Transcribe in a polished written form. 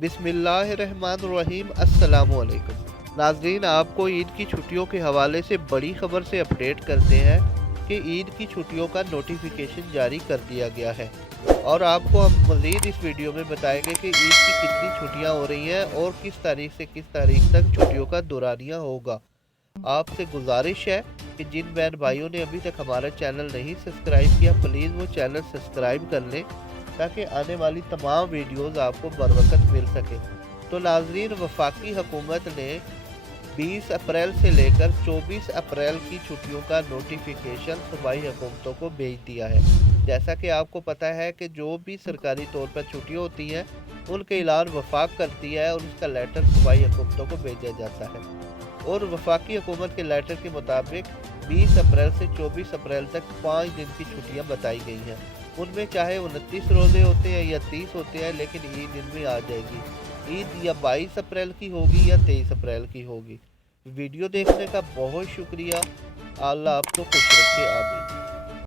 बिस्मिल्लाहिर्रहमानिर्रहीम। अस्सलामुअलैकुम नाजरीन, आपको ईद की छुट्टियों के हवाले से बड़ी खबर से अपडेट करते हैं कि ईद की छुट्टियों का नोटिफिकेशन जारी कर दिया गया है और आपको हम मज़ीद इस वीडियो में बताएंगे कि ईद की कितनी छुट्टियां हो रही हैं और किस तारीख से किस तारीख तक छुट्टियों का दौरानिया होगा। आपसे गुजारिश है कि जिन बहन भाइयों ने अभी तक हमारा चैनल नहीं सब्सक्राइब किया, प्लीज़ वो चैनल सब्सक्राइब कर लें ताकि आने वाली तमाम वीडियोस आपको बर वक्त मिल सके। तो नाजरीन, वफाकी हुकूमत ने 20 अप्रैल से लेकर 24 अप्रैल की छुट्टियों का नोटिफिकेशन सूबाई हुकूमतों को भेज दिया है। जैसा कि आपको पता है कि जो भी सरकारी तौर पर छुट्टियाँ होती हैं उनके ऐलान वफाक करती है और उसका लेटर सूबाई हुकूमतों को भेजा जाता है। और वफाकी हुकूमत के लेटर के मुताबिक 20 अप्रैल से 24 अप्रैल तक 5 दिन की छुट्टियां बताई गई हैं। उनमें चाहे 29 रोज़े होते हैं या 30 होते हैं, लेकिन ईद इनमें आ जाएगी। ईद या 22 अप्रैल की होगी या 23 अप्रैल की होगी। वीडियो देखने का बहुत शुक्रिया। अल्लाह आपको खुश रखे। आमीन।